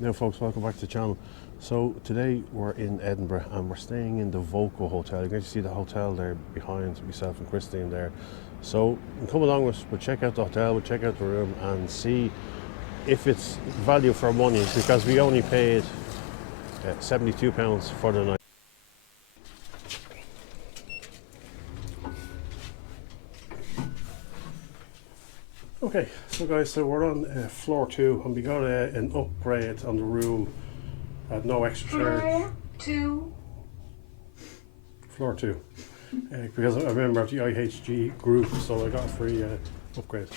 Now folks, welcome back to the channel. So today we're in Edinburgh and we're staying in the Voco Hotel. You can see the hotel there behind myself and Christine there. So you can come along with us, we'll check out the hotel, we'll check out the room and see if it's value for money, because we only paid £72 for the night. Okay, so guys, so we're on floor 2 and we got an upgrade on the room at no extra charge. Floor 2. Because I'm a member of the IHG group, so I got a free upgrade.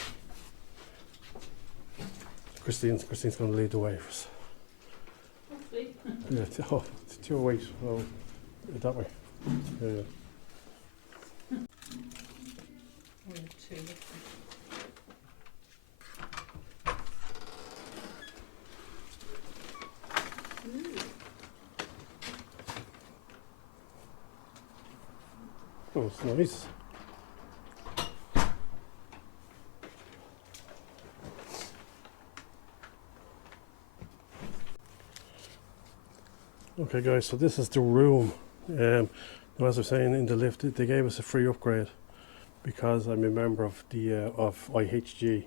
Christine's going to lead the way for us. Hopefully. Yeah, it's your weight, so that way. Yeah. Oh, it's nice. Okay guys, so this is the room. As I was saying in the lift, they gave us a free upgrade because I'm a member of the of IHG.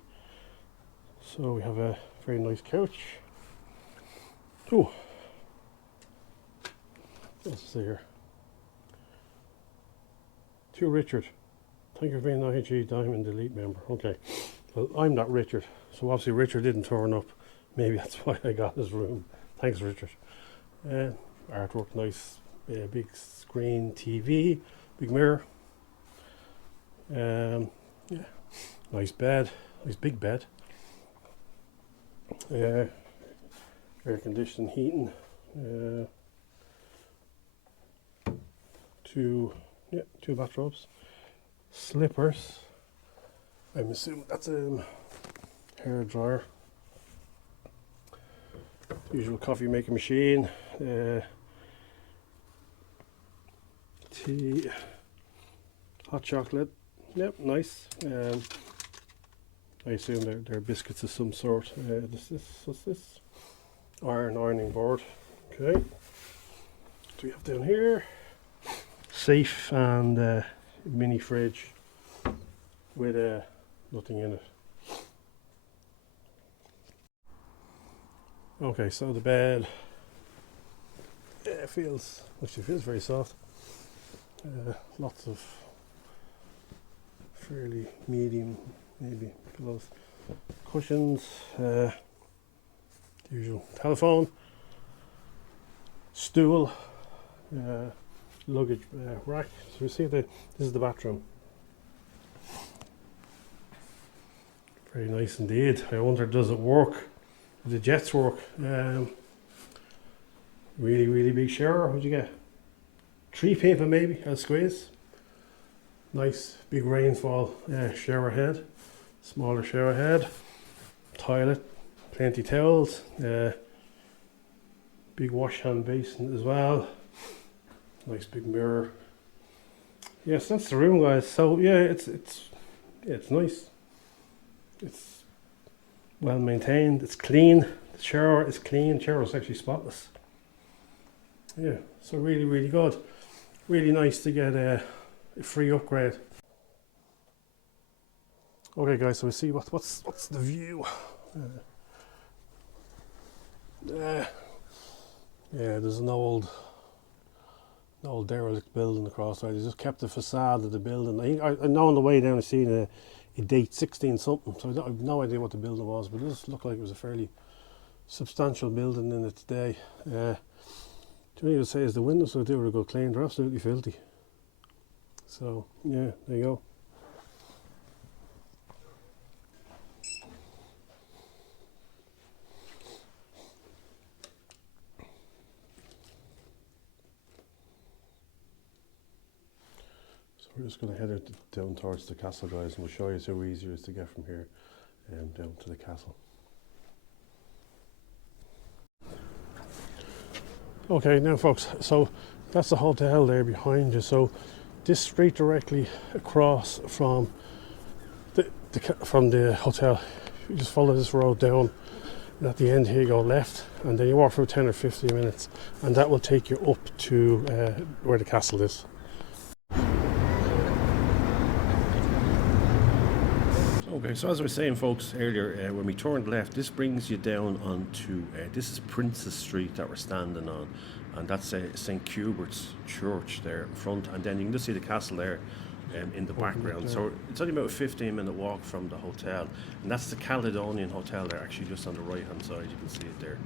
So we have a very nice couch. Oh, what's this here? To Richard, thank you for being an IHG Diamond Elite member. Okay, well I'm not Richard, so obviously Richard didn't turn up. Maybe that's why I got his room. Thanks, Richard. Artwork, nice, big screen TV, big mirror. Yeah, nice bed, nice big bed. Air conditioning, heating. Two bathrobes, slippers. I'm assuming that's a hair dryer. Usual coffee making machine. Tea, hot chocolate. Yep, nice. I assume they're biscuits of some sort. What's this? Ironing board. Okay. What do we have down here? Safe and mini fridge with nothing in it. Okay, so the bed feels very soft. Lots of fairly medium, maybe pillows, cushions, the usual telephone, stool, luggage rack. So you see this is the bathroom. Very nice indeed. I wonder, does it work? The jets work. Really big shower. What'd you get? 3 people maybe a squeeze. Nice big rainfall shower head. Smaller shower head. Toilet. Plenty towels. Big wash hand basin as well. Nice big mirror. Yes, that's the room, guys. So yeah, it's nice. It's well maintained. It's clean. The shower is clean. The shower is actually spotless. Yeah, so really good. Really nice to get a free upgrade. Okay, guys. So we see what's the view. Yeah, there's an old derelict building across there. They just kept the facade of the building. I know on the way down I seen a date 16 something, so I have no idea what the building was, but it just looked like it was a fairly substantial building in it today. To me, I would say is the windows would do a good clean. They're absolutely filthy. So yeah, there you go. We're just going to head out down towards the castle, guys, and we'll show you how easy it is to get from here down to the castle. Okay, now folks, so that's the hotel there behind you. So this street directly across from the hotel, you just follow this road down, At the end here you go left, and then you walk for 10 or 15 minutes, and that will take you up to where the castle is. Okay, so as I was saying, folks, earlier, when we turned left, this brings you down onto, this is Princes Street that we're standing on, and that's St. Cubert's Church there in front, and then you can just see the castle there in the background. So it's only about a 15-minute walk from the hotel, and that's the Caledonian Hotel there, actually just on the right-hand side, you can see it there.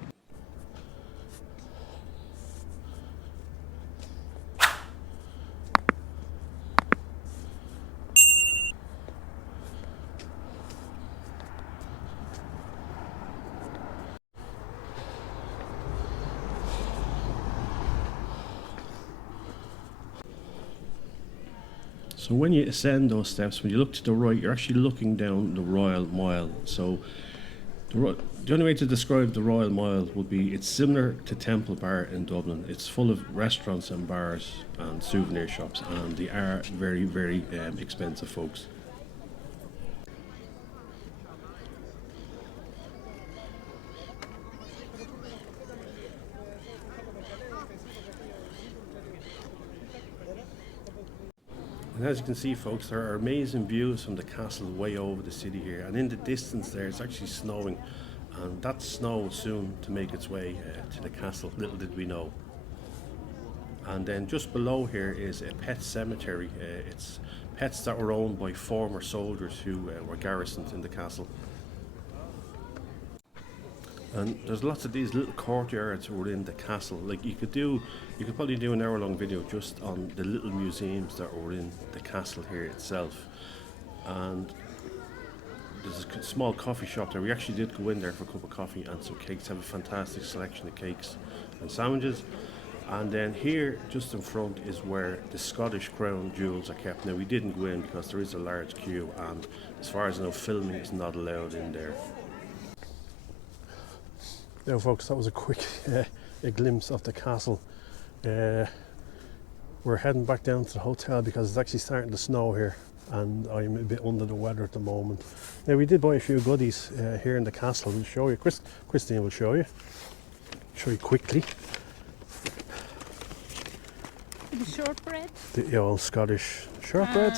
So when you ascend those steps, when you look to the right, you're actually looking down the Royal Mile. So the only way to describe the Royal Mile would be it's similar to Temple Bar in Dublin. It's full of restaurants and bars and souvenir shops, and they are very, very expensive, folks. And as you can see, folks, there are amazing views from the castle way over the city here, and in the distance there it's actually snowing, and that snow is soon to make its way to the castle, little did we know. And then just below here is a pet cemetery. It's pets that were owned by former soldiers who were garrisoned in the castle. And there's lots of these little courtyards within the castle. Like you could probably do an hour-long video just on the little museums that were in the castle here itself. And there's a small coffee shop there. We actually did go in there for a cup of coffee and some cakes. Have a fantastic selection of cakes and sandwiches. And then here, just in front, is where the Scottish crown jewels are kept. Now we didn't go in because there is a large queue, and as far as I know, filming is not allowed in there. Now folks, that was a quick a glimpse of the castle. We're heading back down to the hotel because it's actually starting to snow here, and I'm a bit under the weather at the moment. Now we did buy a few goodies here in the castle. We'll show you. Christine will show you quickly. The shortbread. The old Scottish shortbread.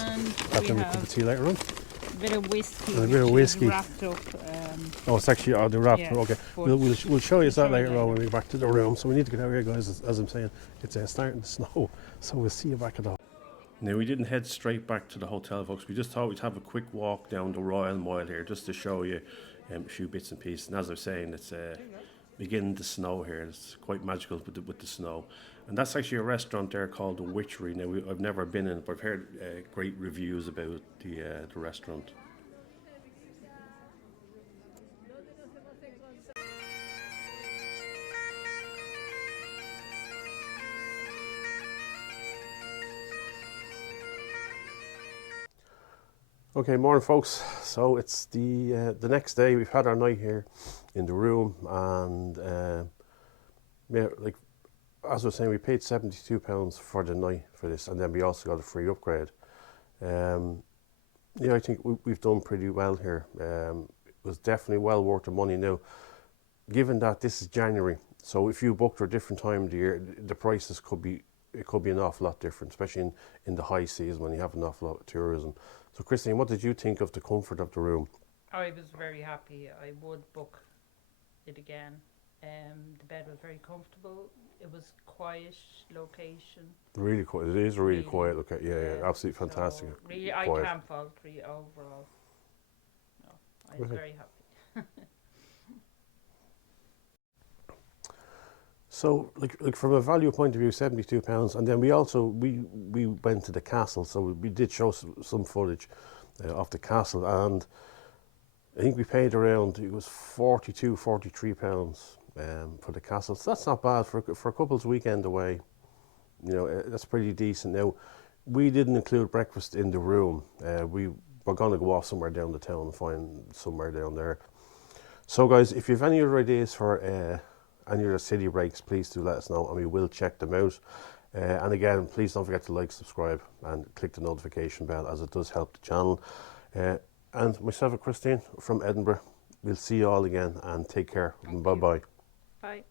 Have them a cup of tea later on. A bit of whiskey. And a bit of whiskey. Wrapped up. It's actually the wrap. Yeah, Okay, we'll show you that later on when we get back to the room. So we need to get out here, guys. As I'm saying, it's starting to snow. So we'll see you back at the. Now we didn't head straight back to the hotel, folks. We just thought we'd have a quick walk down the Royal Mile here, just to show you a few bits and pieces. And as I was saying, it's beginning to snow here. It's quite magical with the snow. And that's actually a restaurant there called the Witchery. Now I've never been in it, but I've heard great reviews about the restaurant. Okay, morning folks. So it's the next day. We've had our night here in the room, and yeah, like as I was saying, we paid £72 for the night for this, and then we also got a free upgrade. Yeah, I think we've done pretty well here. It was definitely well worth the money. Now, given that this is January, so if you booked for a different time of the year, the prices could be an awful lot different, especially in the high season when you have an awful lot of tourism. So Christine, what did you think of the comfort of the room? I was very happy. I would book it again. The bed was very comfortable. It was quiet location. Really quiet. It is a really quiet location. Yeah, absolutely fantastic. So really, I can't fault really overall. No, I was very happy. So, like from a value point of view, £72, and then we went to the castle, so we did show some footage of the castle, and I think we paid around, it was £42, £43 for the castle. So that's not bad for a couple's weekend away. You know, that's pretty decent. Now, we didn't include breakfast in the room. We were going to go off somewhere down the town and find somewhere down there. So, guys, if you have any other ideas for any other city breaks, please do let us know, and we will check them out. And again, please don't forget to like, subscribe, and click the notification bell, as it does help the channel. And myself and Christine from Edinburgh, we'll see you all again, and take care. Thank Bye you. bye. Bye.